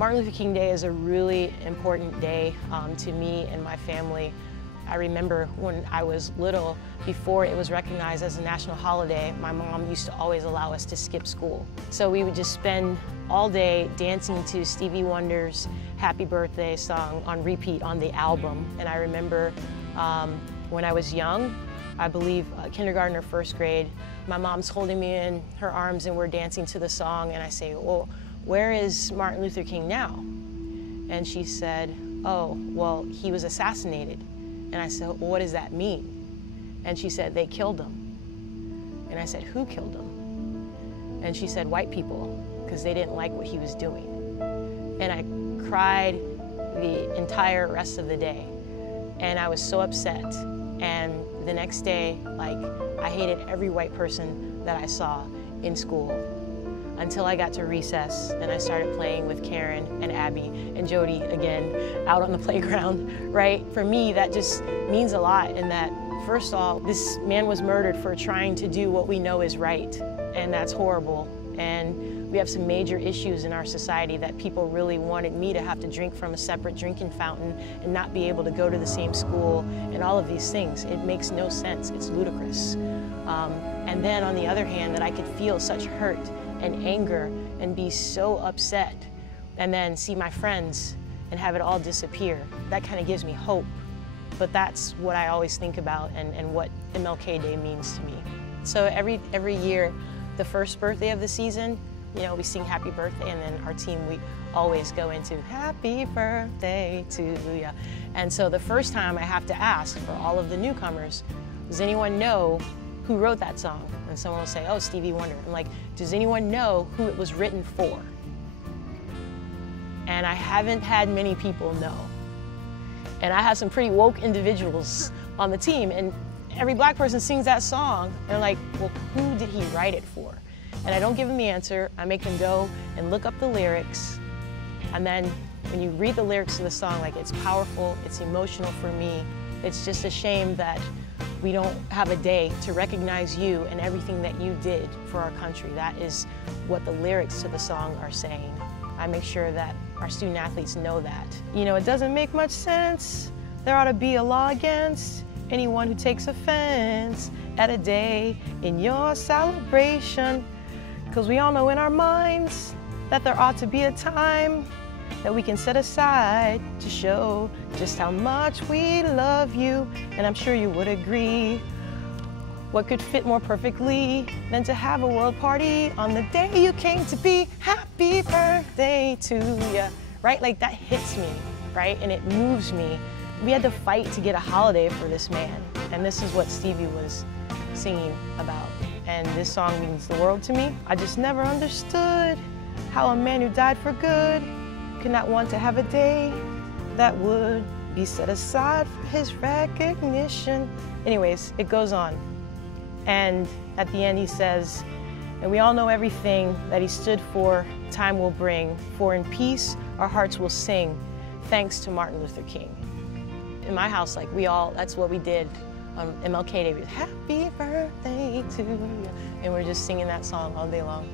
Martin Luther King Day is a really important day to me and my family. I remember when I was little, before it was recognized as a national holiday, my mom used to always allow us to skip school. So we would just spend all day dancing to Stevie Wonder's Happy Birthday song on repeat on the album. And I remember when I was young, I believe kindergarten or first grade, my mom's holding me in her arms and we're dancing to the song, and I say, well, where is Martin Luther King now? And she said, oh, well, he was assassinated. And I said, well, what does that mean? And she said, they killed him. And I said, who killed him? And she said, white people, because they didn't like what he was doing. And I cried the entire rest of the day. And I was so upset. And the next day, like, I hated every white person that I saw in school, until I got to recess and I started playing with Karen and Abby and Jody again out on the playground, right? For me, that just means a lot, in that, first of all, this man was murdered for trying to do what we know is right, and that's horrible. And we have some major issues in our society that people really wanted me to have to drink from a separate drinking fountain and not be able to go to the same school and all of these things. It makes no sense. It's ludicrous. And then on the other hand, that I could feel such hurt and anger and be so upset, and then see my friends and have it all disappear. That kind of gives me hope. But that's what I always think about, and what MLK Day means to me. So every year, the first birthday of the season, you know, we sing happy birthday, and then our team, we always go into happy birthday to ya. And so the first time I have to ask for all of the newcomers, does anyone know who wrote that song? And someone will say, oh, Stevie Wonder. I'm like, does anyone know who it was written for? And I haven't had many people know. And I have some pretty woke individuals on the team, and every black person sings that song. And they're like, well, who did he write it for? And I don't give them the answer. I make them go and look up the lyrics. And then when you read the lyrics to the song, like, it's powerful, it's emotional for me. It's just a shame that we don't have a day to recognize you and everything that you did for our country. That is what the lyrics to the song are saying. I make sure that our student athletes know that. You know, it doesn't make much sense. There ought to be a law against anyone who takes offense at a day in your celebration. Because we all know in our minds that there ought to be a time that we can set aside to show just how much we love you, and I'm sure you would agree. What could fit more perfectly than to have a world party on the day you came to be? Happy birthday to ya, right? Like, that hits me, right? And it moves me. We had to fight to get a holiday for this man, and this is what Stevie was singing about. And this song means the world to me. I just never understood how a man who died for good could not want to have a day that would be set aside for his recognition. Anyways, it goes on. And at the end he says, and we all know everything that he stood for, time will bring, for in peace our hearts will sing, thanks to Martin Luther King. In my house, like, that's what we did on MLK Day. Happy birthday to you. And we're just singing that song all day long.